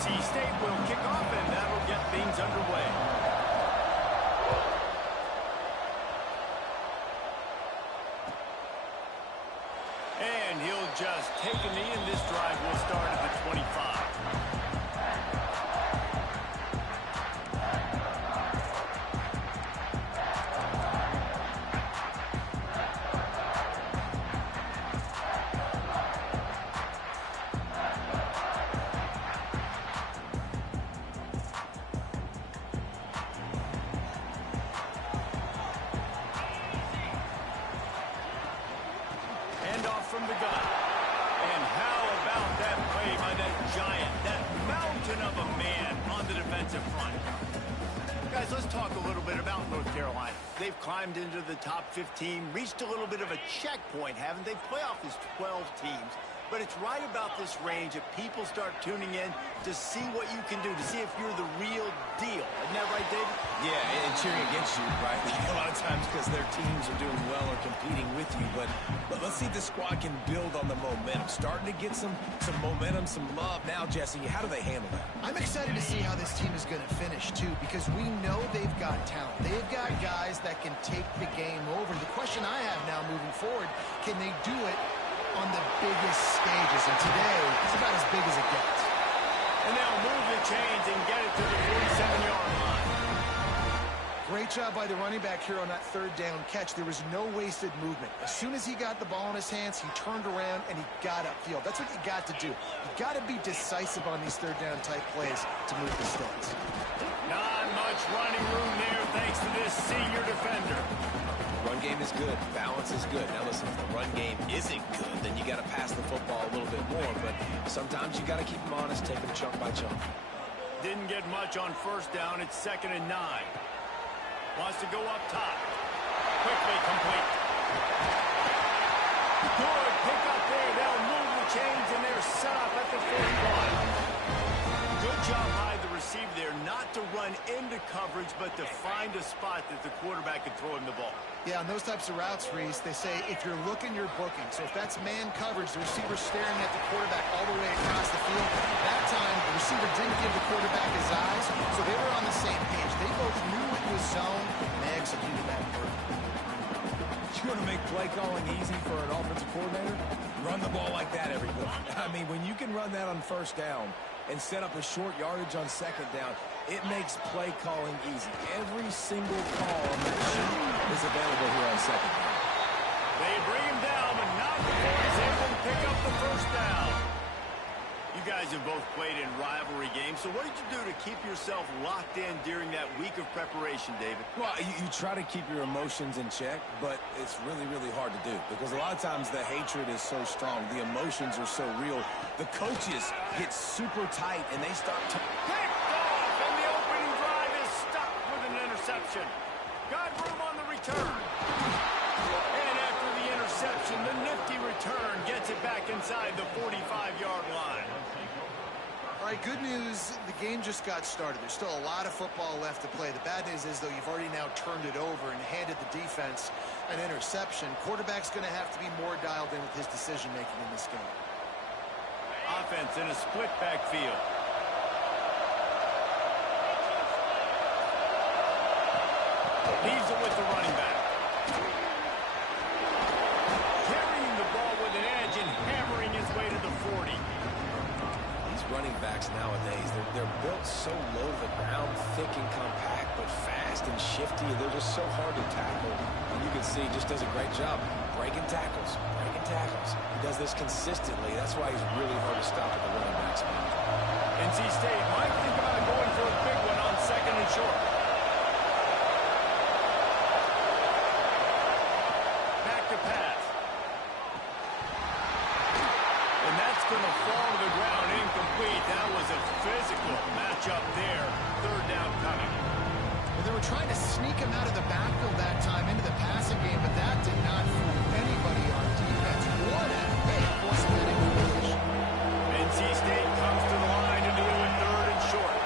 NC State will kick off, and that'll get things underway. And he'll just take a knee, and this drive will start at the 25. From the gun. And how about that play by that giant, that mountain of a man on the defensive front? Guys, let's talk a little bit about North Carolina. They've climbed into the top 15, reached a little bit of a checkpoint, haven't they? Playoff is 12 teams. But it's right about this range that people start tuning in to see what you can do, to see if you're the real deal. Isn't that right, David? Yeah, and cheering against you, right? A lot of times because their teams are doing well or competing with you. But let's see if the squad can build on the momentum. Starting to get some momentum, some love. Now, Jesse, how do they handle that? I'm excited to see how this team is going to finish, too, because we know they've got talent. They've got guys that can take the game over. The question I have now moving forward, can they do it on the biggest stages? And today, it's about as big as it gets. And they'll move the chains and get it to the 47-yard line. Great job by the running back here on that third down catch. There was no wasted movement. As soon as he got the ball in his hands, he turned around and he got upfield. That's what you got to do. You got to be decisive on these third down type plays to move the sticks. Not much running room there thanks to this senior defender. Run game is good. Balance is good. Now listen, if the run game isn't good, then you got to pass the football a little bit more. But sometimes you got to keep them honest, take them chunk by chunk. Didn't get much on first down. It's 2nd and 9. Wants to go up top. Quickly complete. Good pick up there. They'll move the chains, and they're set up at the 41. Good job by the receiver there, not to run into coverage, but to find a spot that the quarterback can throw him the ball. Yeah, on those types of routes, Reese, they say if you're looking, you're booking. So if that's man coverage, the receiver's staring at the quarterback all the way across the field. That time, the receiver didn't give the quarterback his eyes, so they were on the same page. They both knew it was zone, and they executed that perfectly. You want to make play calling easy for an offensive coordinator? Run the ball like that every play. I mean, when you can run that on first down and set up a short yardage on second down, it makes play calling easy. Every single call on that sheet is available here on second down. They bring him down, but not before he's able to pick up the first down. You guys have both played in rivalry games, so what did you do to keep yourself locked in during that week of preparation, David? Well, you try to keep your emotions in check, but it's really, really hard to do because a lot of times the hatred is so strong. The emotions are so real. The coaches get super tight, and they start to... Picked off, and the opening drive is stuck with an interception. Got room on the return. And after the interception, the nifty return gets it back inside the 45-yard line. All right, good news, the game just got started. There's still a lot of football left to play. The bad news is, though, you've already now turned it over and handed the defense an interception. Quarterback's going to have to be more dialed in with his decision-making in this game. Offense in a split backfield. Leaves it with the running back. Carrying the ball with an edge and hammering his way to the 40. These running backs nowadays, they're built so low to the ground, thick and compact, but fast and shifty. They're just so hard to tackle. And you can see he just does a great job breaking tackles, breaking tackles. He does this consistently. That's why he's really hard to stop at the running back spot. NC State might think about going for a big one on 2nd and short. Back to pass. And that's going to fall to the ground incomplete. That was a physical matchup there. 3rd down coming. Well, they were trying to sneak him out of the backfield that time into the passing game, but that did not fool anybody on defense. What a hit was that incompletion. NC State comes to the line to do it with 3rd and short.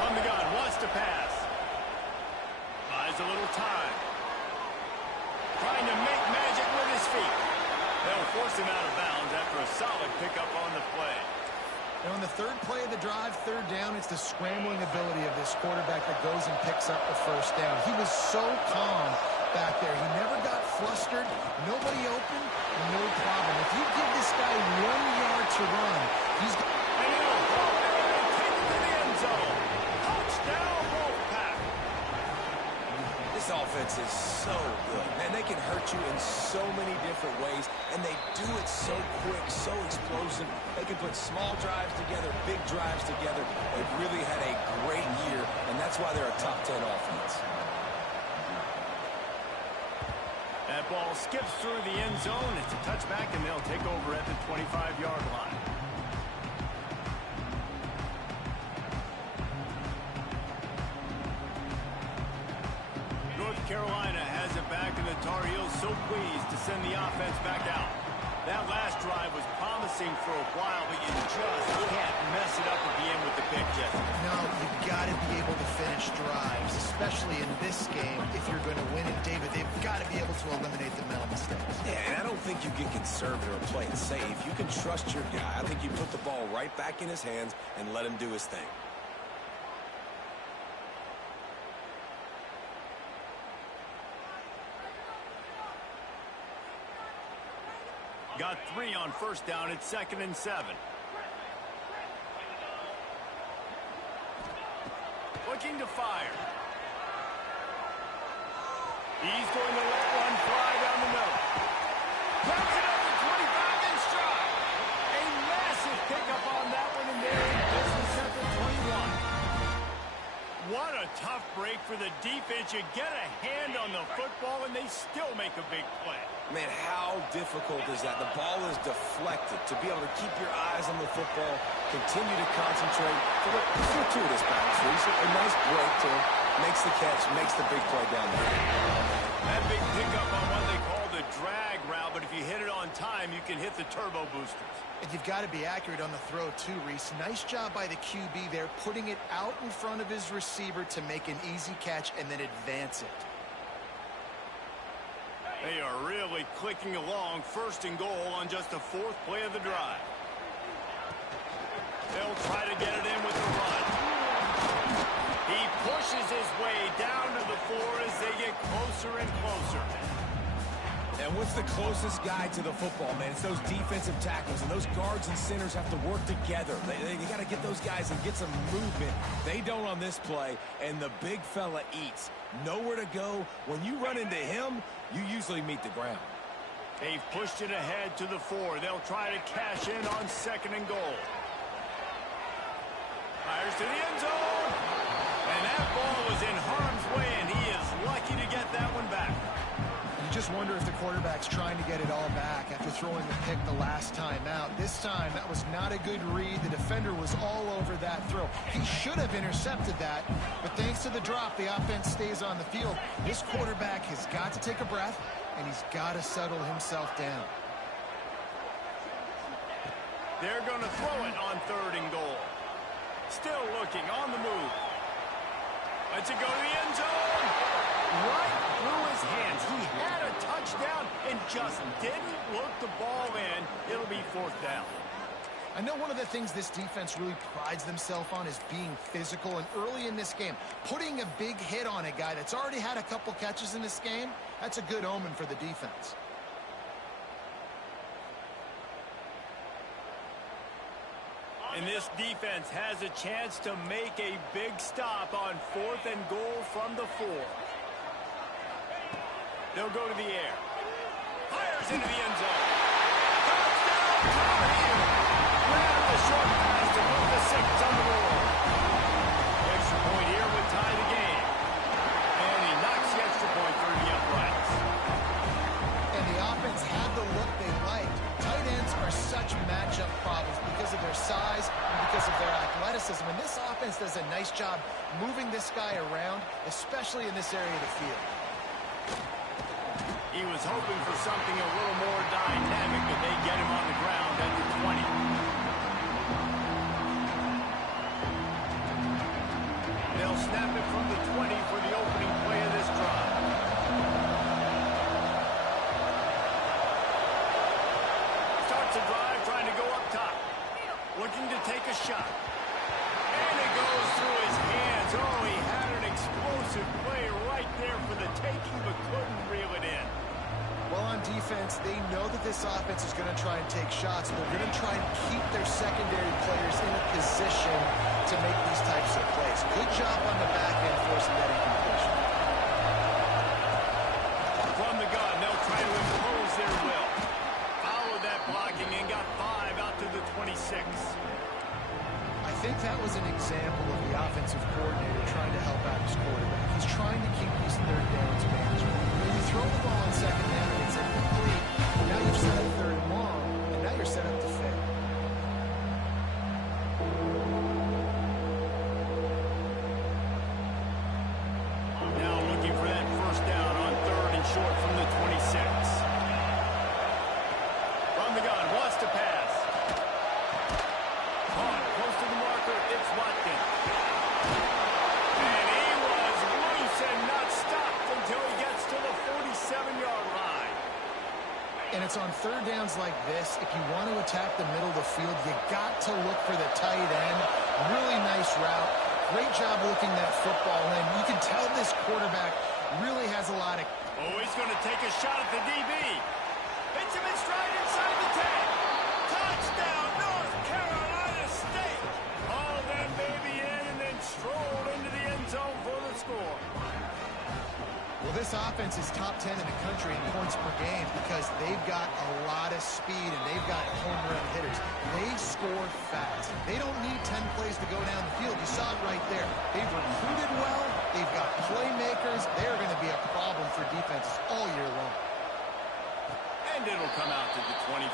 From the gun, wants to pass. Buys a little time. Trying to make magic with his feet. They'll force him out of bounds after a solid pickup on the play. And on the third play of the drive, third down, it's the scrambling ability of this quarterback that goes and picks up the first down. He was so calm back there. He never got flustered. Nobody open, no problem. If you give this guy 1 yard to run, he's going to take it to the end zone. Touchdown, Wolfpack. This offense is so good. Man, they can hurt you in so many different ways, and they do it so quick, so explosive. They can put small drives together, big drives together. They've really had a great year, and that's why they're a top 10 offense. That ball skips through the end zone. It's a touchback, and they'll take over at the 25-yard line. North Carolina has it back, and the Tar Heels so pleased to send the offense back out. That last drive was promising for a while, but you just can't mess it up at the end with the pick, Jesse. No, you've got to be able to finish drives, especially in this game. If you're going to win it, David, they've got to be able to eliminate the mental mistakes. Yeah, and I don't think you get conservative or play it safe. You can trust your guy. I think you put the ball right back in his hands and let him do his thing. Got 3 on first down. It's 2nd and 7. Looking to fire. He's going to let one fly down the middle. Grabs it up to 25 in stride. A massive pickup on that one, and they're in business at the 21. What a tough break for the defense. You get a hand on the football, and they still make a big play. Man, how difficult is that? The ball is deflected. To be able to keep your eyes on the football, continue to concentrate. Let's do this back, Reese. A nice break to him. Makes the catch, makes the big play down there. That big pickup on what they call the drag route, but if you hit it on time, you can hit the turbo boosters. And you've got to be accurate on the throw, too, Reese. Nice job by the QB there, putting it out in front of his receiver to make an easy catch and then advance it. They are really clicking along, 1st and goal on just the 4th play of the drive. They'll try to get it in with the run. He pushes his way down to the 4 as they get closer and closer. And what's the closest guy to the football, man? It's those defensive tackles, and those guards and centers have to work together. They got to get those guys and get some movement. They don't on this play, and the big fella eats. Nowhere to go. When you run into him, you usually meet the ground. They've pushed it ahead to the 4. They'll try to cash in on 2nd and goal. Fires to the end zone. And that ball was in harm's way, and he is lucky to get that one back. You just wonder if the quarterback's trying to get it all back after throwing the pick the last time out. This time, that was not a good read. The defender was all over that throw. He should have intercepted that, but thanks to the drop, the offense stays on the field. This quarterback has got to take a breath, and he's got to settle himself down. They're going to throw it on 3rd and goal. Still looking on the move. Lets it go to the end zone. Right through his hands. He had a touchdown and just didn't look the ball in. It'll be 4th down. I know one of the things this defense really prides themselves on is being physical, and early in this game, putting a big hit on a guy that's already had a couple catches in this game, that's a good omen for the defense. And this defense has a chance to make a big stop on 4th and goal from the 4. They'll go to the air. Fires into the end zone. Touchdown, Tar Heels. Grab the short pass to put the 6 on the board. Extra point here would tie the game. And he knocks the extra point through the uprights. And the offense had the look they liked. Tight ends are such matchup problems because of their size and because of their athleticism. And this offense does a nice job moving this guy around, especially in this area of the field. He was hoping for something a little more dynamic, but they get him on the ground at the 20. They'll snap it from the 20 for the opening play of this drive. take a shot. And it goes through his hands. Oh, he had an explosive play right there for the taking, but couldn't reel it in. Well, on defense, they know that this offense is going to try and take shots. They're going to try and keep their secondary players in a position to make these types of plays. Good job on the back end forcing that incompletion. From the gun, they'll try to impose their will. Followed that blocking and got 5 out to the 26. I think that was an example of the offensive coordinator trying to help out his quarterback. He's trying to keep these third downs manageable. When you throw the ball on second down and it's incomplete, now you've set up third and long, and now you're set up to fail. Now looking for that first down on 3rd and short from the 26. From the gun, wants to pass. Caught close to the marker, it's Watkins. And he was loose and not stopped until he gets to the 47-yard line. And it's on third downs like this, if you want to attack the middle of the field, you got to look for the tight end. Really nice route. Great job looking that football in. You can tell this quarterback really has a lot of... Oh, he's going to take a shot at the DB. Hits him in stride inside the 10. Touchdown, North Carolina State. Hauled that baby in and then strolled into the end zone for the score. Well, this offense is top 10 in the country in points per game because they've got a lot of speed and they've got home run hitters. They score fast. They don't need 10 plays to go down the field. You saw it right there. They've recruited well. They've got playmakers. They're going to be a problem for defenses all year long. And it'll come out to the 25.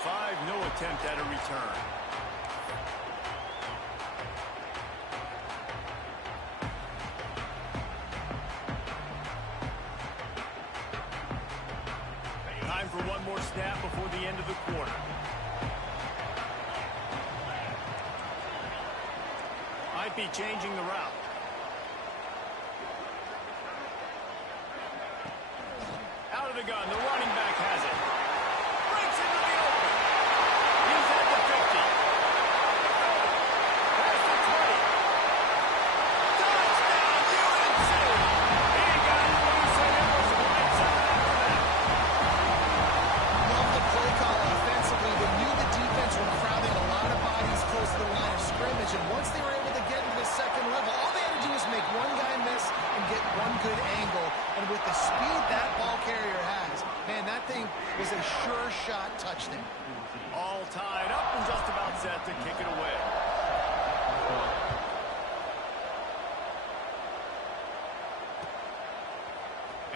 No attempt at a return. Time for one more snap before the end of the quarter. Might be changing the route. Out of the gun, the running back has it. Breaks into the open. He's at the 50. Past the 20. Touchdown, UNC! He got loose and it was lights out after that. Love the play call offensively. They knew the defense were crowding a lot of bodies close to the line of scrimmage, and once they were able to get into the second level, all they had to do was make one guy miss and get one good angle. And with the speed that ball carrier has, man, that thing was a sure shot touchdown. All tied up and just about set to kick it away.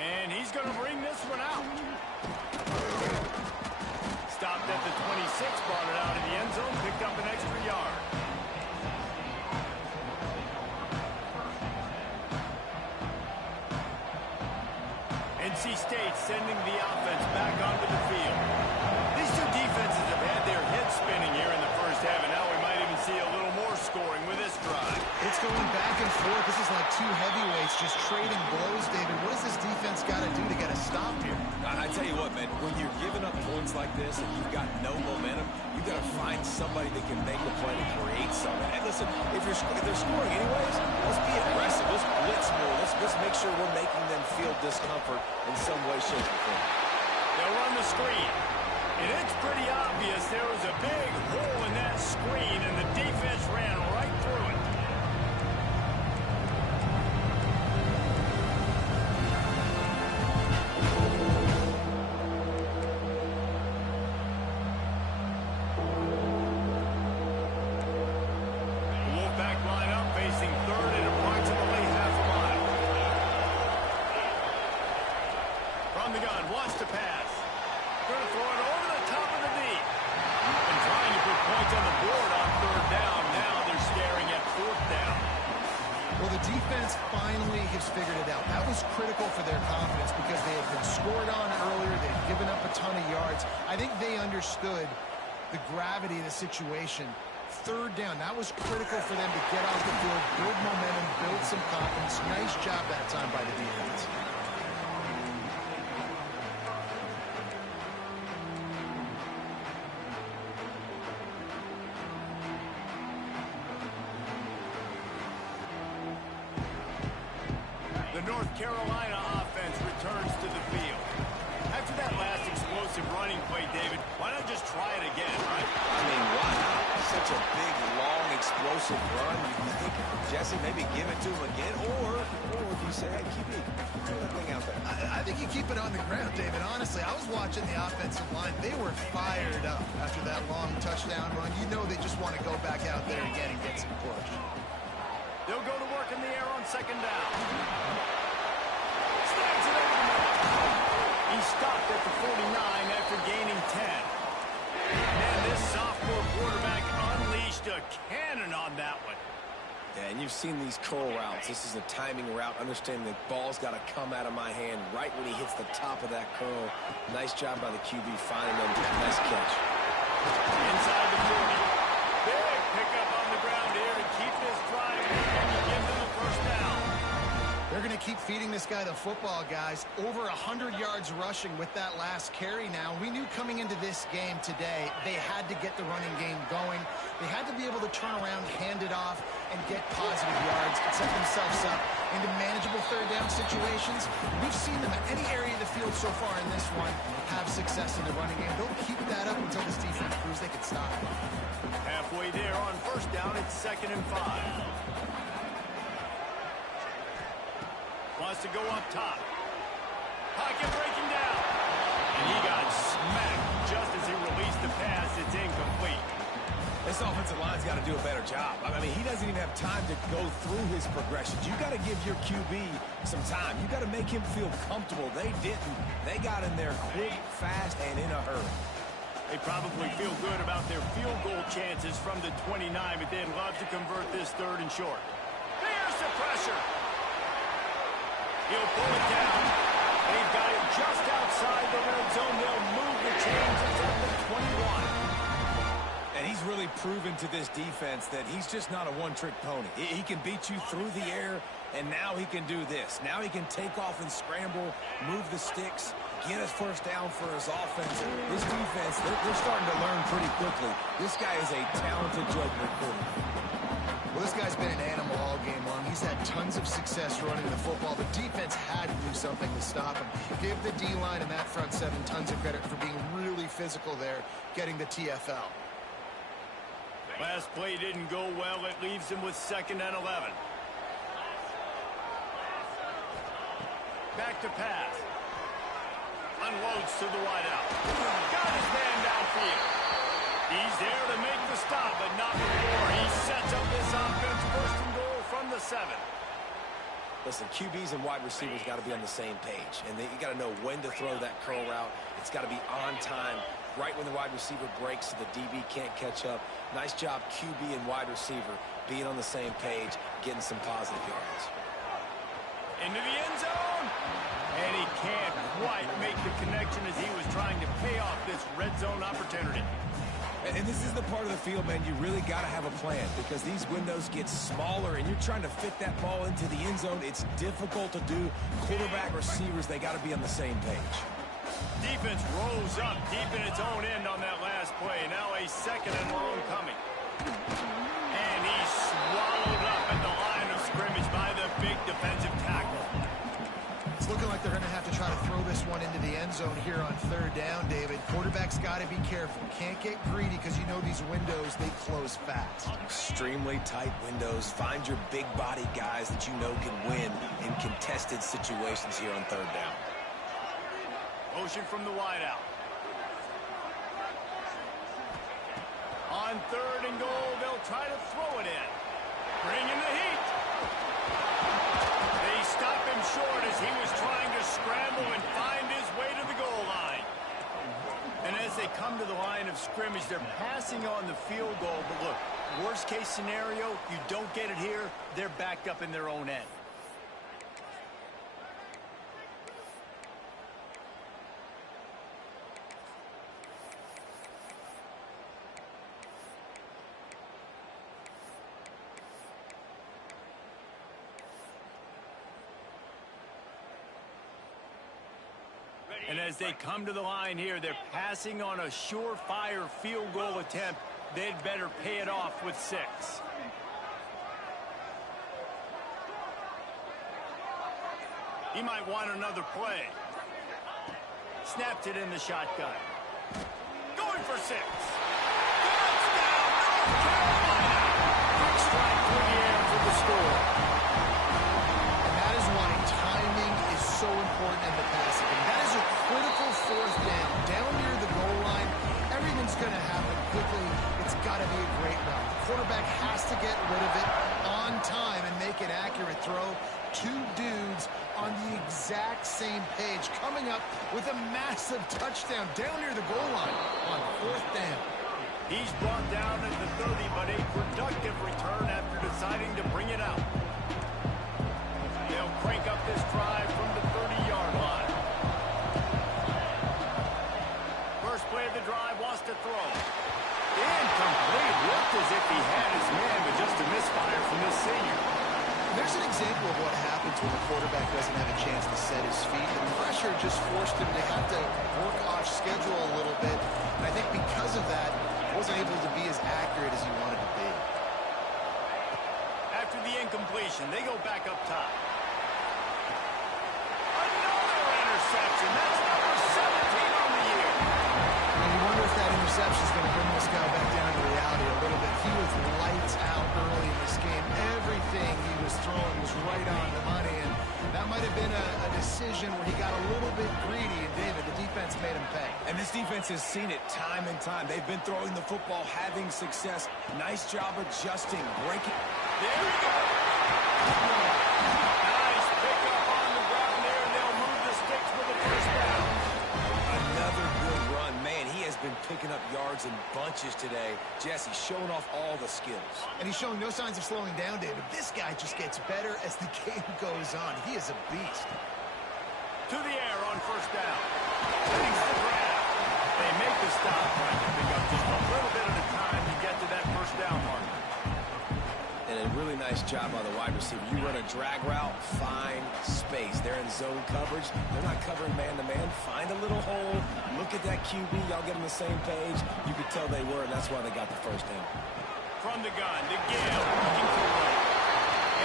And he's going to bring this one out. Stopped at the 26, brought it out of the end zone, picked up an extra yard. NC State sending the offense back onto the field. These two defenses have had their heads spinning here in the first half, and now we might even see a little more scoring with this drive. It's going back and forth. This is like two heavyweights just trading blows, David. What does this defense got to do to get a stop here? I tell you what, man, when you're giving up points like this and you've got no momentum, you've got to find somebody that can make a play to create something. And listen, if they're scoring anyways, let's be aggressive. Let's blitz more. Let's make sure we're making them feel discomfort in some way, shape, or form. They'll run the screen. And it's pretty obvious there was a big hole in that screen, and the defense ran right through it. The Wolfpack line up, facing third and approximately half a mile. From the gun, wants to pass. Going to throw it over the top of the knee. And trying to put points on the board on third down. Now they're staring at fourth down. Well, the defense finally has figured it out. That was critical for their confidence because they had been scored on earlier. They had given up a ton of yards. I think they understood the gravity of the situation. Third down, that was critical for them to get off the field, build momentum, build some confidence. Nice job that time by the defense. North Carolina offense returns to the field. After that last explosive running play, David, why not just try it again, right? I mean, why not? Such a big, long, explosive run. You think, Jesse, maybe give it to him again, or if you say, hey, keep it, throw that thing out there. I think you keep it on the ground, David. Honestly, I was watching the offensive line. They were fired up after that long touchdown run. You know they just want to go back out there again and get some push. They'll go to work in the air on second down. Snags it over the middle. He stopped at the 49 after gaining 10. And this sophomore quarterback unleashed a cannon on that one. Yeah, and you've seen these curl routes. This is a timing route. Understanding the ball's got to come out of my hand right when he hits the top of that curl. Nice job by the QB finding him. Nice catch. Inside the 40. Big pickup on the ground here to keep this drive moving and give them a first down. They're going to keep feeding this guy the football, guys. Over 100 yards rushing with that last carry now. We knew coming into this game today, they had to get the running game going. They had to be able to turn around, hand it off, and get positive yards and set themselves up into manageable third down situations. We've seen them at any area of the field so far in this one have success in the running game. They'll keep that up until this defense proves they can stop it. Halfway there on first down, it's 2nd and 5. Wants to go up top. Pocket breaking down. And he got smacked just as he released the pass. It's incomplete. This offensive line's got to do a better job. I mean, he doesn't even have time to go through his progressions. You got to give your QB some time. You got to make him feel comfortable. They didn't. They got in there quick, fast, and in a hurry. They probably feel good about their field goal chances from the 29, but they'd love to convert this 3rd and short. There's the pressure. He'll pull it down. They've got it just outside the red zone. They'll move the chains. It's up to 21. And he's really proven to this defense that he's just not a one-trick pony. He can beat you through the air, and now he can do this. Now he can take off and scramble, move the sticks, get us first down for his offense. This defense, they're starting to learn pretty quickly. This guy is a talented judgment quarterback. Well, this guy's been an animal all game long. He's had tons of success running the football. The defense had to do something to stop him. Give the D-line and that front seven tons of credit for being really physical there, getting the TFL. Last play didn't go well. It leaves him with 2nd and 11. Back to pass. Unloads to the wideout. Got his man downfield. He's there to make the stop, but not before. He sets up this offense 1st and goal from the 7. Listen, QBs and wide receivers got to be on the same page, and you got to know when to throw that curl route. It's got to be on time, right when the wide receiver breaks so the DB can't catch up. Nice job, QB and wide receiver, being on the same page, getting some positive yards. Into the end zone, and he can't quite make the connection as he was trying to pay off this red zone opportunity. And this is the part of the field, man, you really got to have a plan because these windows get smaller and you're trying to fit that ball into the end zone. It's difficult to do. Quarterback, receivers, they got to be on the same page. Defense rose up deep in its own end on that last play. Now a 2nd and long coming. And he's swallowed up at the line of scrimmage by the big defensive tackle. It's looking like they're going to have to try to throw this one into the end zone here on 3rd down, David. Quarterback's got to be careful. Can't get greedy because you know these windows, they close fast. Extremely tight windows. Find your big body guys that you know can win in contested situations here on 3rd down. Motion from the wideout. On 3rd and goal, they'll try to throw it in. Bring in the heat. They stop him short as he was trying to scramble and find his way to the goal line. And as they come to the line of scrimmage, they're passing on the field goal. But look, worst case scenario, you don't get it here, they're backed up in their own end. And as they come to the line here, they're passing on a surefire field goal attempt. They'd better pay it off with 6. He might want another play. Snapped it in the shotgun. Going for 6. Touchdown, North Carolina! Quick strike through the air for the score. And that is why timing is so important in the passing game. That is a critical 4th down. Down near the goal line, everything's going to happen quickly. It's got to be a great route. The quarterback has to get rid of it on time and make an accurate throw. 2 dudes on the exact same page, coming up with a massive touchdown down near the goal line on 4th down. He's brought down at the 30, but a productive return after deciding to bring it out. They'll crank up this drive from the 30-yard line. First play of the drive, wants to throw. Incomplete. Looked as if he had his man, but just a misfire from this senior. There's an example of what happens when the quarterback doesn't have a chance to set his feet. The pressure just forced him to have to work off schedule a little bit. And I think because of that, he wasn't able to be as accurate as he wanted to be. After the incompletion, they go back up top. Another interception. That's number 17 on the year. And you wonder if that interception is going to bring this guy back down to reality a little bit. He was lights out early in this game. Everything he was throwing was right on the money, and that might have been a decision where he got a little bit greedy, and David, the defense made him pay. And this defense has seen it time and time. They've been throwing the football, having success. Nice job adjusting, breaking. There we go. Nice pickup on the ground there, and they'll move the sticks with the first down. Another good run. Man, he has been picking up yards in bunches today. Jesse showing off all the skills. And he's showing no signs of slowing down, David. This guy just gets better as the game goes on. He is a beast. To the air on first down. Takes the grab. They make the stop, trying to pick up just a little bit at a time to get to that first down mark. And a really nice job by the wide receiver. You run a drag route, find space. They're in zone coverage. They're not covering man-to-man. Find a little hole. Look at that QB. Y'all get on the same page. You could tell they were, and that's why they got the first down. From the gun to Gale, looking for one.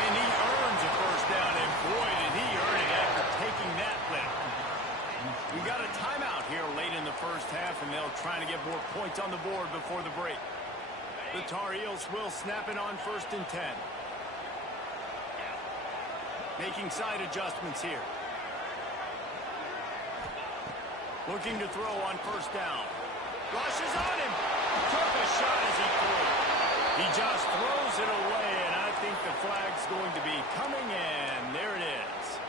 And he earns a first down, and boy, did he earn it after taking that lift. We got a timeout here late in the first half, and they'll try to get more points on the board before the break. The Tar Heels will snap it on 1st and 10. Making side adjustments here. Looking to throw on first down. Rushes on him. Took a shot as he threw. He just throws it away, and I think the flag's going to be coming in. There it is.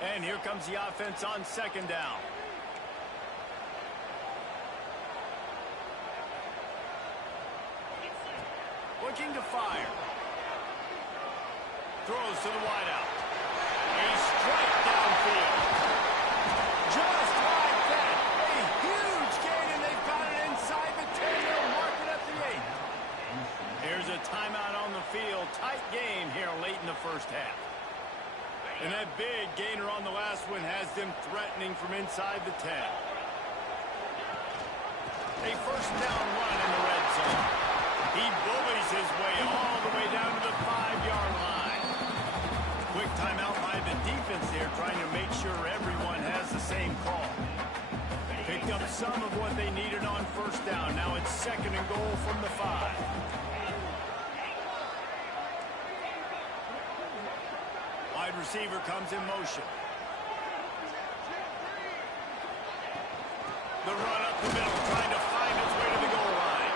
And here comes the offense on 2nd down. Looking to fire. Throws to the wideout. A strike downfield. Just like that. A huge gain, and they've got it inside the 10. They'll mark it at the 8. Here's a timeout on the field. Tight game here late in the first half. And that big gainer on the last one has them threatening from inside the 10. A first down run in the red zone. He bullies his way all the way down to the 5-yard line. Quick timeout by the defense there, trying to make sure everyone has the same call. Picked up some of what they needed on first down. Now it's 2nd and goal from the 5. Wide receiver comes in motion. The run up the middle, trying to find its way to the goal line.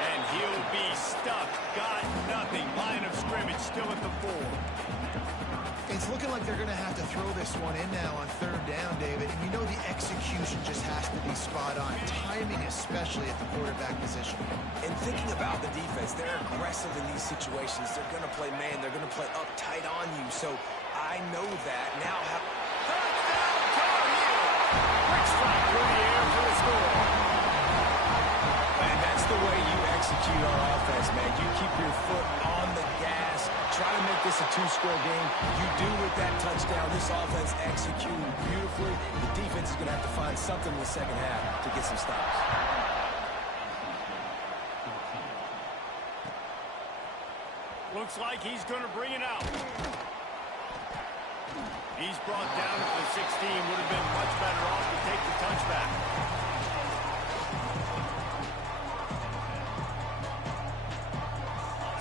And he'll be stuck. Got nothing. Line of scrimmage still at the 4. It's looking like they're going to have to throw this one in now on 3rd down, David. And you know the execution just has to be spot on. Timing, especially at the quarterback position. And thinking about the defense, they're aggressive in these situations. They're going to play man. They're going to play up tight on you. So I know that. Now have... Touchdown, Tar Heels! Quick strike through the air for the score. And that's the way you execute our offense, man. You keep your foot on the gas. Try to make this a 2-score game. You do with that touchdown. This offense executing beautifully. The defense is going to have to find something in the second half to get some stops. Looks like he's going to bring it out. He's brought down to the 16. Would have been much better off to take the touchback.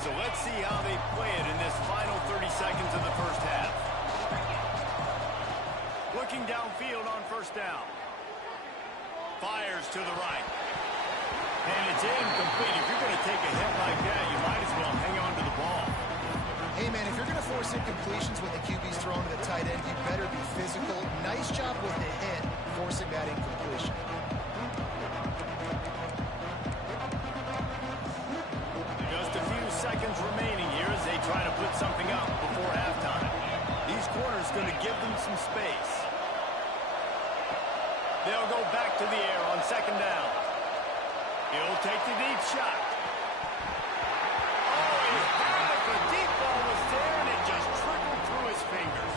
So let's see how they play it in this final 30 seconds of the first half. Looking downfield on first down. Fires to the right. And it's incomplete. If you're going to take a hit like that, you might as well hang on to the ball. Hey, man, if you're going to force incompletions when the QB's thrown to the tight end, you better be physical. Nice job with the hit, forcing that incompletion. Just a few seconds remaining here as they try to put something up before halftime. These corners going to give them some space. They'll go back to the air on second down. He'll take the deep shot. Oh, he had it. The deep ball was there, and it just trickled through his fingers.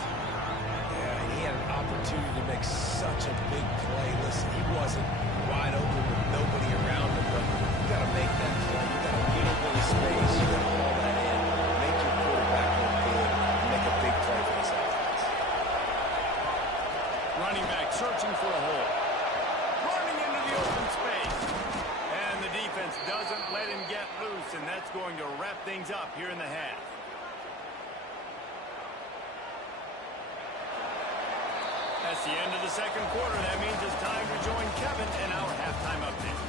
Yeah, and he had an opportunity to make such a big play. Listen, he wasn't wide open with nobody around him, but you got to make that play. You got a little bit of space. You got to haul that in, make your quarterback look good, and make a big play for this offense. Running back searching for a hole. Running into the open space. And the defense doesn't let him get loose, and that's going to wrap things up here in the half. That's the end of the second quarter. That means it's time to join Kevin in our halftime update.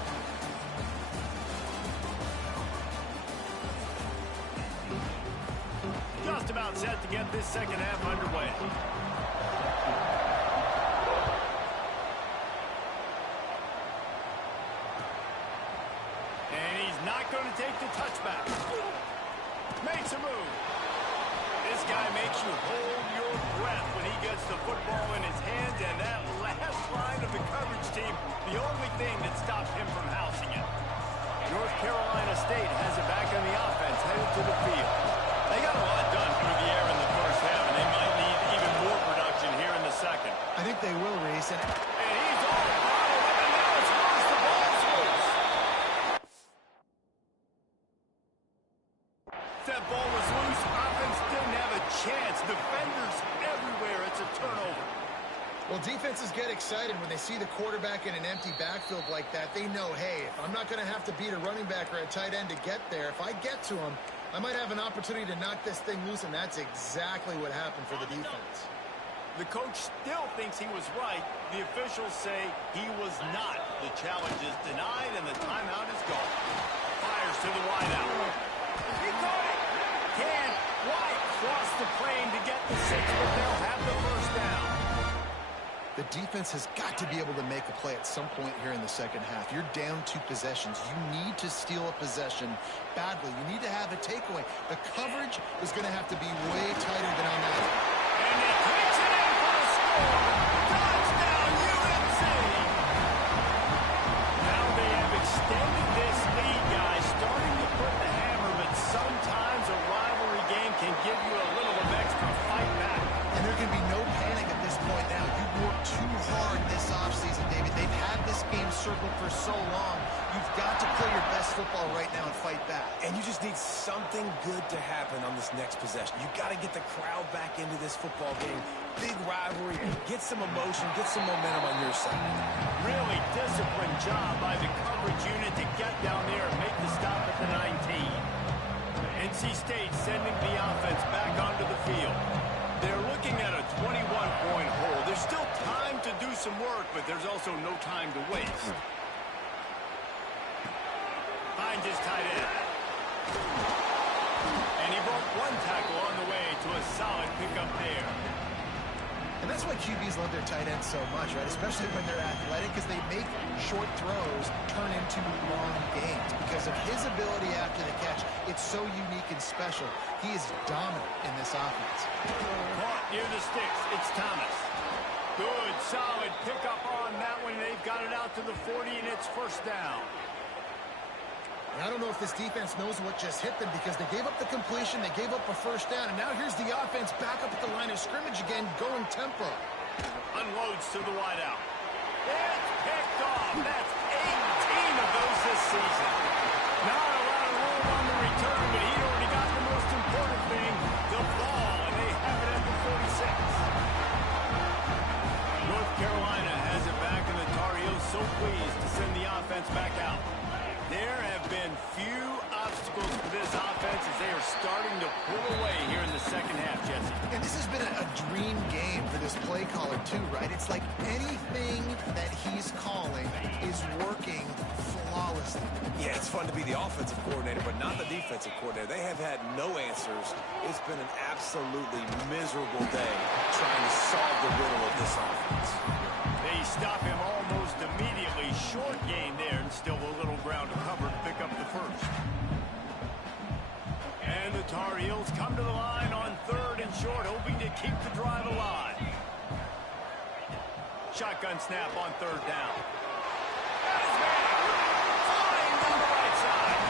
Just about set to get this second half underway. And he's not going to take the touchback. Makes a move. This guy makes you hold your breath when he gets the football in his hands, and that last line of the coverage team, the only thing that stopped him from housing it. North Carolina State has it back on the offense, headed to the field. They got a lot done through the air in the first half, and they might need even more production here in the second. I think they will, Reese. And he's all bottled up, and now it's loose. The ball's loose. That ball was loose. Offense didn't have a chance. Defenders everywhere. It's a turnover. Well, defenses get excited when they see the quarterback in an empty backfield like that. They know, hey, if I'm not going to have to beat a running back or a tight end to get there, if I get to him, I might have an opportunity to knock this thing loose, and that's exactly what happened for the defense. The coach still thinks he was right. The officials say he was not. The challenge is denied, and the timeout is gone. Fires to the wideout. He caught it. Can White cross the plane to get the 6, but they'll have the first down. The defense has got to be able to make a play at some point here in the second half. You're down 2 possessions. You need to steal a possession badly. You need to have a takeaway. The coverage is going to have to be way tighter than on that. And he takes it in for a score. Touchdown, UNC! Now they have extended this lead, guys. Starting to put the hammer, but sometimes a rivalry game can give you a little of extra fight back. And there can be no panic at this point now. You've worked too hard this offseason, David. They've had this game circled for so long. You've got to play your best football right now and fight back. And you just need something good to happen on this next possession. You got to get the crowd back into this football game. Big rivalry. Get some emotion. Get some momentum on your side. Really disciplined job by the coverage unit to get down there and make the stop at the 19. NC State sending the offense back onto the field. They're looking at a 21-point hole. There's still time to do some work, but there's also no time to waste. Finds his tight end. And he broke 1 tackle on the way to a solid pickup there. And that's why QBs love their tight ends so much, right? Especially when they're athletic, because they make short throws turn into long gains. Because of his ability after the catch, it's so unique and special. He is dominant in this offense. Caught near the sticks. It's Thomas. Good, solid pickup on that one. They've got it out to the 40, and it's first down. And I don't know if this defense knows what just hit them, because they gave up the completion, they gave up a first down, and now here's the offense back up at the line of scrimmage again, going tempo. Unloads to the wideout. It's picked off. That's 18 of those this season. Not a lot of room on the return, but he already got the most important defense back out. There have been few obstacles for this offense as they are starting to pull away here in the second half, Jesse. And this has been a dream game for this play caller, too, right? It's like anything that he's calling is working flawlessly. Yeah, it's fun to be the offensive coordinator, but not the defensive coordinator. They have had no answers. It's been an absolutely miserable day trying to solve the riddle of this offense. They stop him almost immediately. Short gain there, and still a little ground to cover to pick up the first. And the Tar Heels come to the line on 3rd and short, hoping to keep the drive alive. Shotgun snap on 3rd down. Flying down the right side.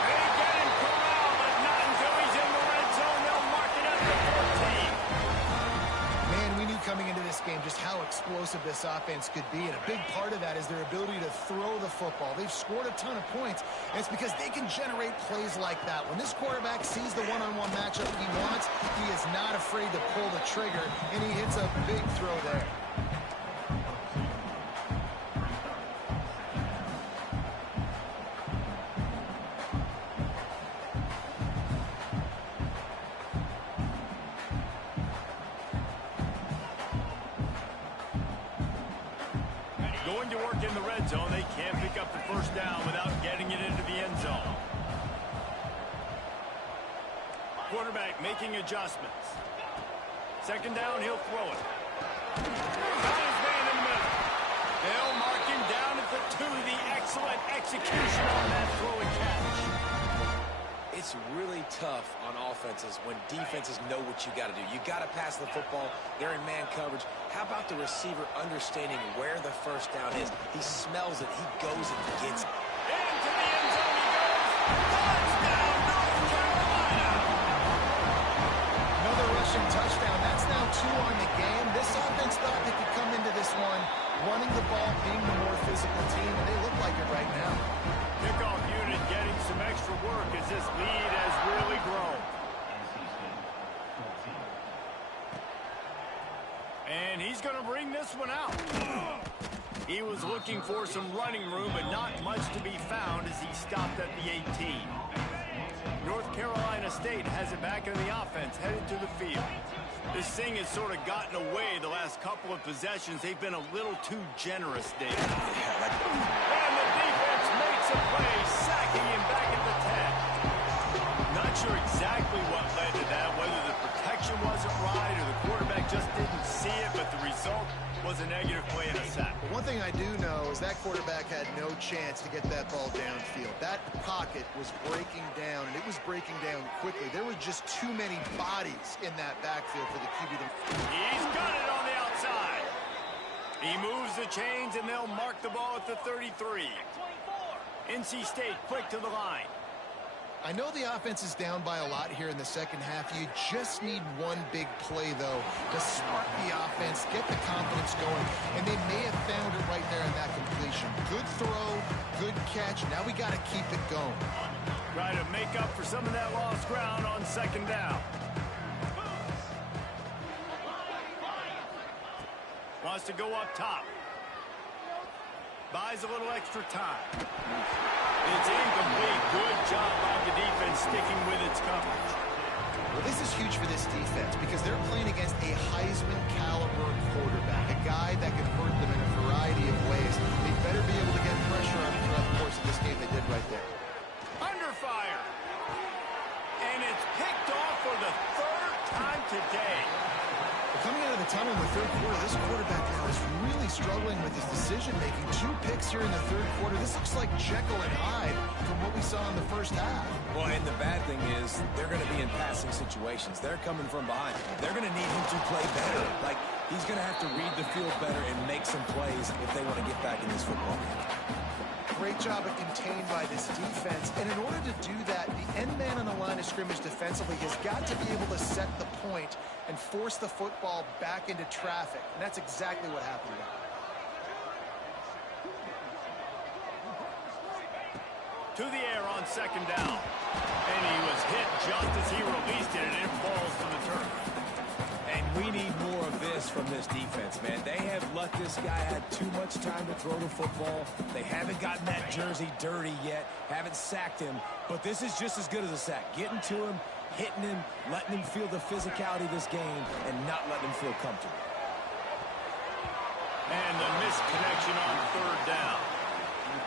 They get him corralled, but not until he's in the red zone. They'll mark it up to 14. Man, we knew coming into this game just how explosive this offense could be, and a big part of that is their ability to throw the football. They've scored a ton of points, and it's because they can generate plays like that. When this quarterback sees the one-on-one matchup he wants, he is not afraid to pull the trigger, and he hits a big throw there. Going to work in the red zone. They can't pick up the first down without getting it into the end zone. Quarterback making adjustments. 2nd down, he'll throw it. Got his man in the middle. They'll mark him down at the 2. The excellent execution on that throw and catch. It's really tough on offenses when defenses know what you got to do. You got to pass the football. They're in man coverage. How about the receiver understanding where the first down is? He smells it. He goes and gets it. Into the end zone he goes. Touchdown, North Carolina. Another rushing touchdown. That's now 2 on the game. This offense thought they could come into this one running the ball, being the more physical team, and they look like it right now. Kickoff unit getting some extra work as this lead has really grown. And he's going to bring this one out. He was looking for some running room, but not much to be found as he stopped at the 18. North Carolina State has it back on the offense, headed to the field. This thing has sort of gotten away the last couple of possessions. They've been a little too generous, David. And the defense makes a play, sacking him back at the 10. Not sure exactly what led to that, whether the protection wasn't right or the quarterback just didn't see it, but the result was a negative play and a sack. But one thing I do know is that quarterback had no chance to get that ball downfield. That pocket was breaking down, and it was breaking down quickly. There were just too many bodies in that backfield for the QB to... He's got it on the outside. He moves the chains, and they'll mark the ball at the 33. NC State quick to the line. I know the offense is down by a lot here in the second half. You just need one big play, though, to spark the offense, get the confidence going, and they may have found it right there in that completion. Good throw, good catch. Now we got to keep it going. Try to make up for some of that lost ground on 2nd down. Wants to go up top. Buys a little extra time. It's incomplete. Good job by the defense sticking with its coverage. Well, this is huge for this defense because they're playing against a Heisman-caliber quarterback, a guy that can hurt them in a variety of ways. They better be able to get pressure on him throughout the course of this game. They did right there. Under fire. And it's picked off for the 3rd time today. Coming out of the tunnel in the 3rd quarter, this quarterback now is really struggling with his decision-making. 2 picks here in the 3rd quarter. This looks like Jekyll and Hyde from what we saw in the first half. Well, and the bad thing is they're going to be in passing situations. They're coming from behind. They're going to need him to play better. Like, he's going to have to read the field better and make some plays if they want to get back in this football game. Great job of contained by this defense. And in order to do that, the end man on the line of scrimmage defensively has got to be able to set the point and force the football back into traffic. And that's exactly what happened there. To the air on 2nd down. And he was hit just as he released it, and it falls to the turf. And we need more of this from this defense, man. They have let this guy have too much time to throw the football. They haven't gotten that jersey dirty yet, haven't sacked him, but this is just as good as a sack. Getting to him, hitting him, letting him feel the physicality of this game, and not letting him feel comfortable. And the misconnection on third down.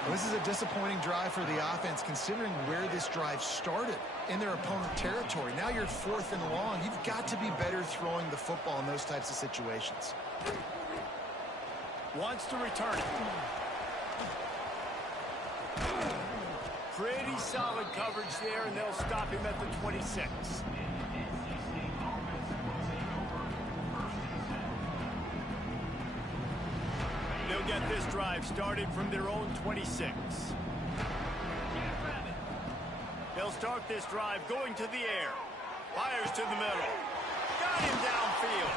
Well, this is a disappointing drive for the offense, considering where this drive started, in their opponent territory. Now you're 4th and long. You've got to be better throwing the football in those types of situations. Wants to return it. Pretty solid coverage there, and they'll stop him at the 26. They'll get this drive started from their own 26. They'll start this drive going to the air. Fires to the middle. Got him downfield.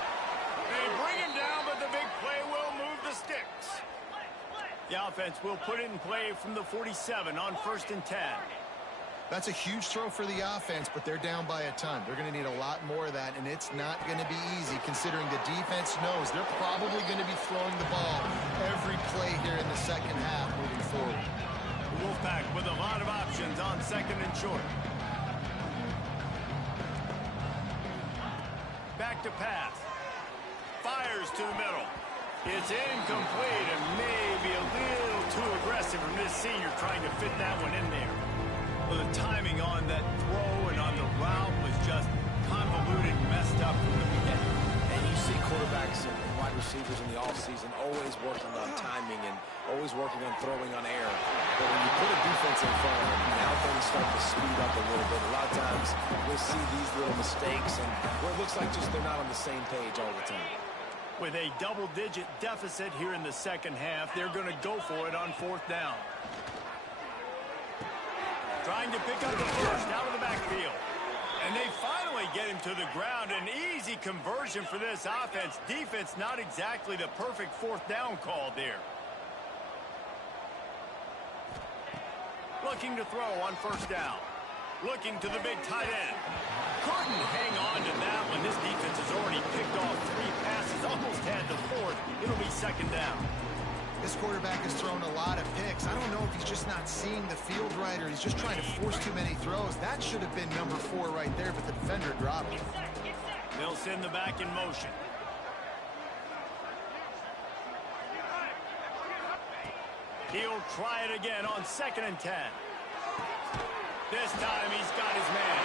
They bring him down, but the big play will move the sticks. The offense will put it in play from the 47 on 1st and 10. That's a huge throw for the offense, but they're down by a ton. They're going to need a lot more of that, and it's not going to be easy considering the defense knows they're probably going to be throwing the ball every play here in the second half moving forward. Wolfpack with a lot of options on 2nd and short. Back to pass. Fires to the middle. It's incomplete and maybe a little too aggressive from this senior trying to fit that one in there. Well, the timing on that throw and on the route was just convoluted and messed up from the beginning. And you see quarterbacks and wide receivers in the offseason always working on timing and always working on throwing on air. But when you put a defense in front of them, now things start to speed up a little bit. A lot of times we'll see these little mistakes and where it looks like just they're not on the same page all the time. With a double-digit deficit here in the second half, they're going to go for it on 4th down. Trying to pick up the first out of the backfield. And they finally get him to the ground. An easy conversion for this offense. Defense not exactly the perfect 4th down call there. Looking to throw on 1st down. Looking to the big tight end. Couldn't hang on to that one. This defense has already picked off 3 passes. Almost had the 4th. It'll be 2nd down. This quarterback has thrown a lot of picks. I don't know if he's just not seeing the field right or he's just trying to force too many throws. That should have been number 4 right there, but the defender dropped it. They'll send the back in motion. He'll try it again on 2nd and 10. This time he's got his man.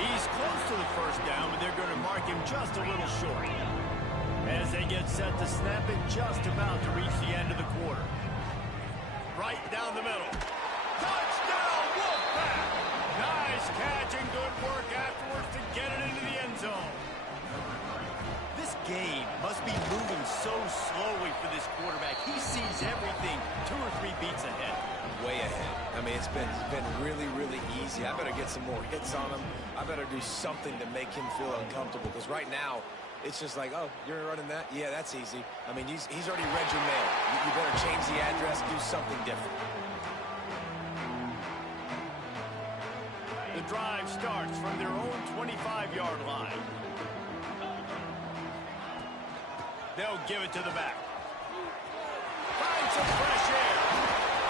He's close to the 1st down, but they're going to mark him just a little short. As they get set to snap it, just about to reach the end of the quarter. Right down the middle. Touchdown, Wolfpack! Nice catch and good work afterwards to get it into the end zone. This game must be moving so slowly for this quarterback. He sees everything 2 or 3 beats ahead. Way ahead. I mean, it's been really, really easy. I better get some more hits on him. I better do something to make him feel uncomfortable because right now, it's just like, oh, you're running that? Yeah, that's easy. I mean, he's already read your mail. You better change the address, do something different. The drive starts from their own 25-yard line. They'll give it to the back. Find some fresh air.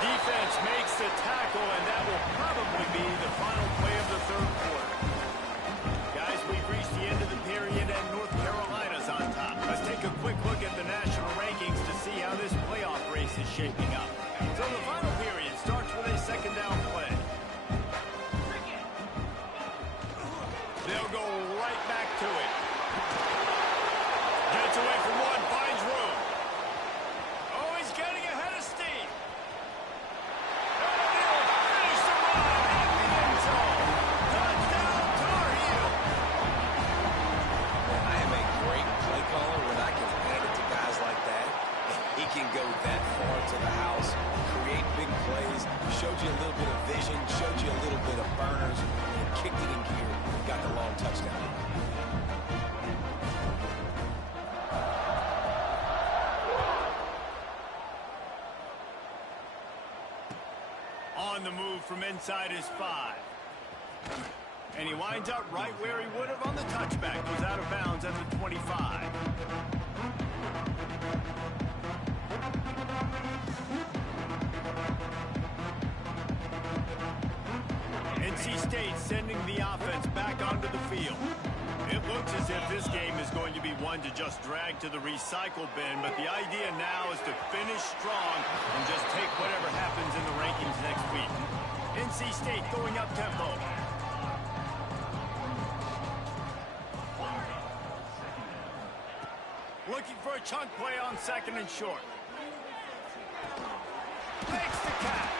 Defense makes the tackle, and that will probably be the final play of the 3rd quarter. Guys, we've reached the end of the period, and North Carolina's on top. Let's take a quick look at the national rankings to see how this playoff race is shaping up. So the final period starts with a 2nd down play. They'll go right back to it. Gets away from one, finds room. Oh, he's getting ahead of steam. And he'll finish the run in the end zone. Touchdown, Tar Heel. Man, I am a great play caller when I can hand it to guys like that. He can go that far to the house, create big plays, showed you a little bit of vision, showed you a little bit of burners, and kicked it in gear and got the long touchdown. On the move from inside his 5. And he winds up right where he would have on the touchback. Goes out of bounds at the 25. NC State sending the offense back onto the field. It looks as if this game is going to be one to just drag to the recycle bin, but the idea now is to finish strong and just take whatever happens in the rankings next week. NC State going up tempo. Looking for a chunk play on second and short. Makes the catch.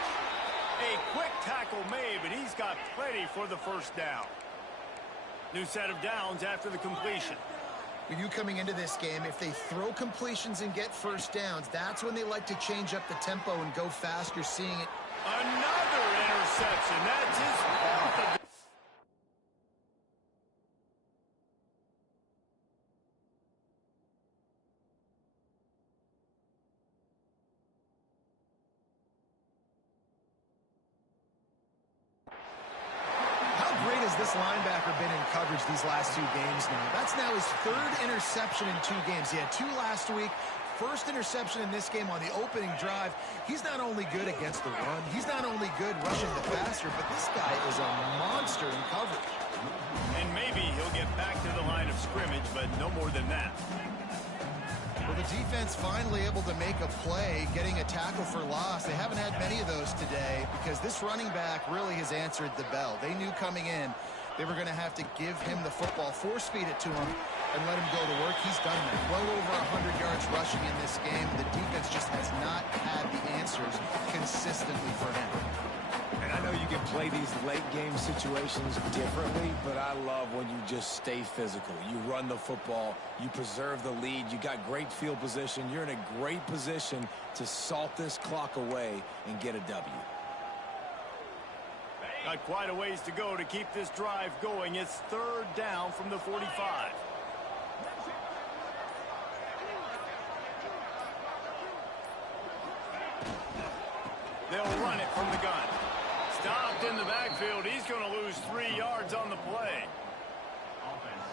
A quick tackle made, but he's got plenty for the first down. New set of downs after the completion. With you coming into this game, if they throw completions and get first downs, that's when they like to change up the tempo and go fast. You're seeing it. Another interception. That's his fourth of the this linebacker been in coverage these last 2 games now? That's now his 3rd interception in 2 games. He had 2 last week. First interception in this game on the opening drive. He's not only good against the run, he's not only good rushing the passer, but this guy is a monster in coverage. And maybe he'll get back to the line of scrimmage, but no more than that. Well, the defense finally able to make a play, getting a tackle for loss. They haven't had many of those today because this running back really has answered the bell. They knew coming in they were going to have to give him the football, force-feed it to him, and let him go to work. He's done that. Well over 100 yards rushing in this game. The defense just has not had the answers consistently for him. And I know you can play these late-game situations differently, but I love when you just stay physical. You run the football, you preserve the lead, you got great field position, you're in a great position to salt this clock away and get a W. Got quite a ways to go to keep this drive going. It's 3rd down from the 45. They'll run it from the gun. Stopped in the backfield. He's going to lose 3 yards on the play.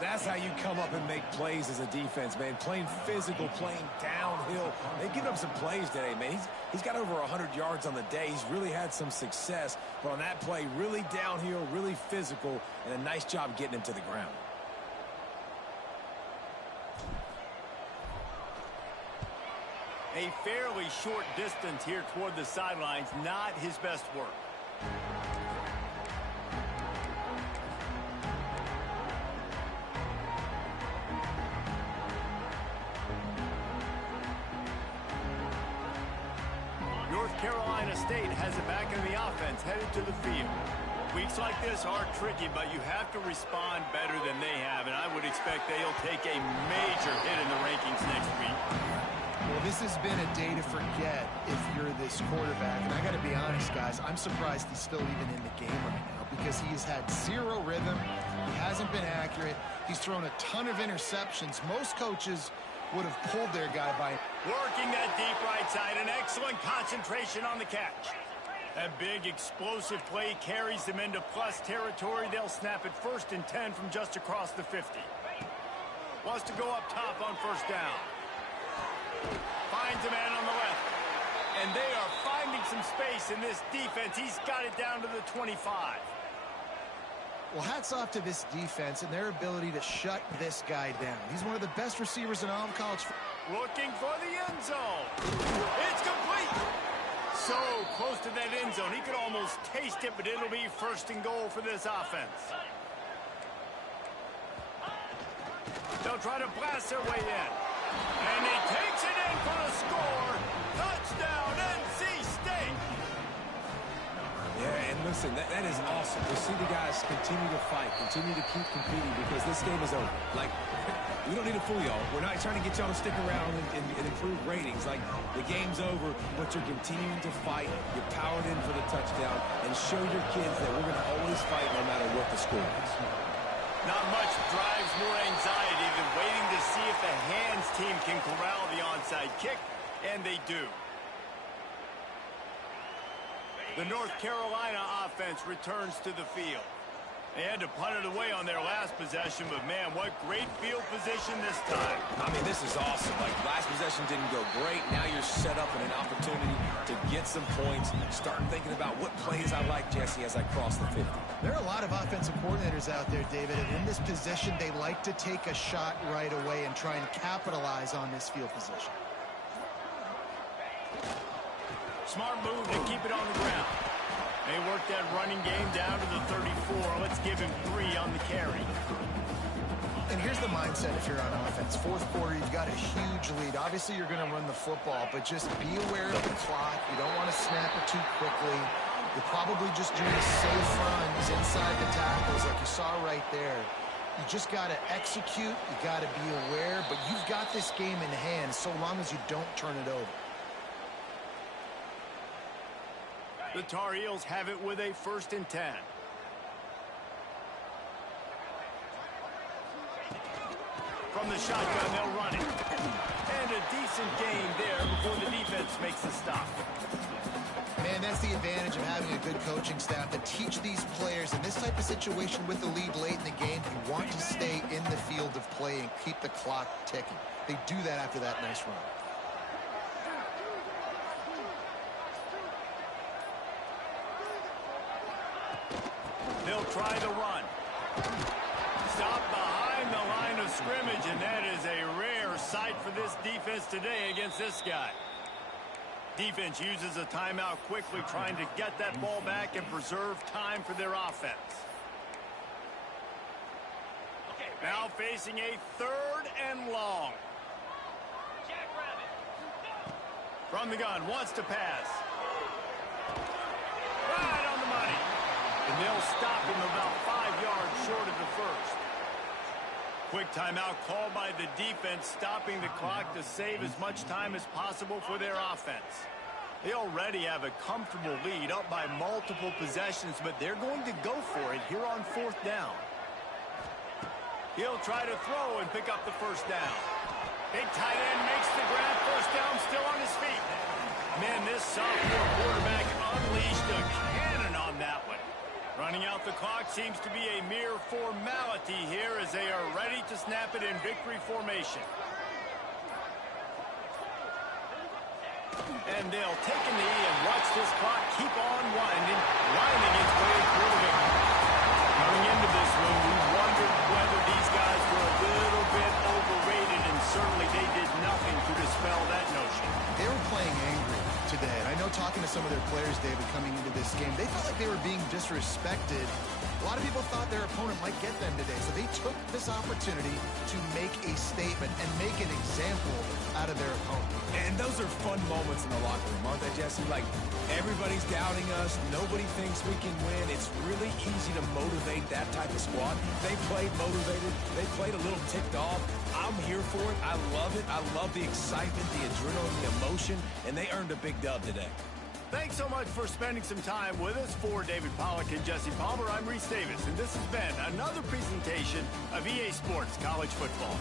That's how you come up and make plays as a defense, man. Playing physical, playing downhill. They've given up some plays today, man. He's got over 100 yards on the day. He's really had some success. But on that play, really downhill, really physical, and a nice job getting him to the ground. A fairly short distance here toward the sidelines. Not his best work. North Carolina State has it back in the offense, headed to the field. Weeks like this are tricky, but you have to respond better than they have, and I would expect they'll take a major hit in the rankings next week. Well, this has been a day to forget if you're this quarterback, and I got to be honest, guys, I'm surprised he's still even in the game right now because he has had 0 rhythm. He hasn't been accurate. He's thrown a ton of interceptions. Most coaches would have pulled their guy by. Working that deep right side, an excellent concentration on the catch. That big explosive play carries them into plus territory. They'll snap it 1st and 10 from just across the 50. Wants to go up top on 1st down. Finds a man on the left. And they are finding some space in this defense. He's got it down to the 25. Well, hats off to this defense and their ability to shut this guy down. He's one of the best receivers in all of college. Looking for the end zone. It's complete. So close to that end zone. He could almost taste it, but it'll be 1st and goal for this offense. They'll try to blast their way in. And he takes it in for the score. Touchdown, NC State. Yeah, and listen, that is awesome to see the guys continue to fight, continue to keep competing because this game is over. Like, we don't need to fool y'all. We're not trying to get y'all to stick around and improve ratings. Like, the game's over, but you're continuing to fight. You're powered in for the touchdown and show your kids that we're going to always fight no matter what the score is. Not much drives more anxiety than waiting to see if the hands team can corral the onside kick, and they do. The North Carolina offense returns to the field. They had to punt it away on their last possession, but, man, what great field position this time. I mean, this is awesome. Like, last possession didn't go great. Now you're set up in an opportunity to get some points. Start thinking about what plays I like, Jesse, as I cross the 50. There are a lot of offensive coordinators out there, David, and in this position, they like to take a shot right away and try and capitalize on this field position. Smart move to keep it on the ground. They work that running game down to the 34. Let's give him 3 on the carry. And here's the mindset if you're on offense. Fourth quarter, you've got a huge lead. Obviously, you're going to run the football, but just be aware of the clock. You don't want to snap it too quickly. You're probably just doing safe runs inside the tackles like you saw right there. You just got to execute. You got to be aware, but you've got this game in hand so long as you don't turn it over. The Tar Heels have it with a 1st and 10. From the shotgun, they'll run it. And a decent gain there before the defense makes the stop. Man, that's the advantage of having a good coaching staff to teach these players in this type of situation with the lead late in the game. You want to stay in the field of play and keep the clock ticking. They do that after that nice run. They'll try the run. Stop behind the line of scrimmage, and that is a rare sight for this defense today against this guy. Defense uses a timeout quickly, trying to get that ball back and preserve time for their offense. Now facing a 3rd and long. From the gun, wants to pass. Right on the money. And they'll stop him about 5 yards short of the first. Quick timeout called by the defense, stopping the clock to save as much time as possible for their offense. They already have a comfortable lead, up by multiple possessions, but they're going to go for it here on 4th down. He'll try to throw and pick up the 1st down. Big tight end makes the grab, 1st down, still on his feet. Man, this sophomore quarterback unleashed a cannon on that one. Running out the clock seems to be a mere formality here as they are ready to snap it in victory formation. And they'll take a knee and watch this clock keep on winding its way through the victory. Coming into this one, we wondered whether these guys were a little bit overrated, and certainly they did nothing to dispel that notion. They were playing angry today. And I know talking to some of their players, David, coming into this game, they felt like they were being disrespected. A lot of people thought their opponent might get them today, so they took this opportunity to make a statement and make an example out of their opponent. And those are fun moments in the locker room, aren't they, Jesse? Like, everybody's doubting us. Nobody thinks we can win. It's really easy to motivate that type of squad. They played motivated. They played a little ticked off. I'm here for it. I love it. I love the excitement, the adrenaline, the emotion, and they earned a big dub today. Thanks so much for spending some time with us. For David Pollack and Jesse Palmer, I'm Reese Davis, and this has been another presentation of EA Sports College Football.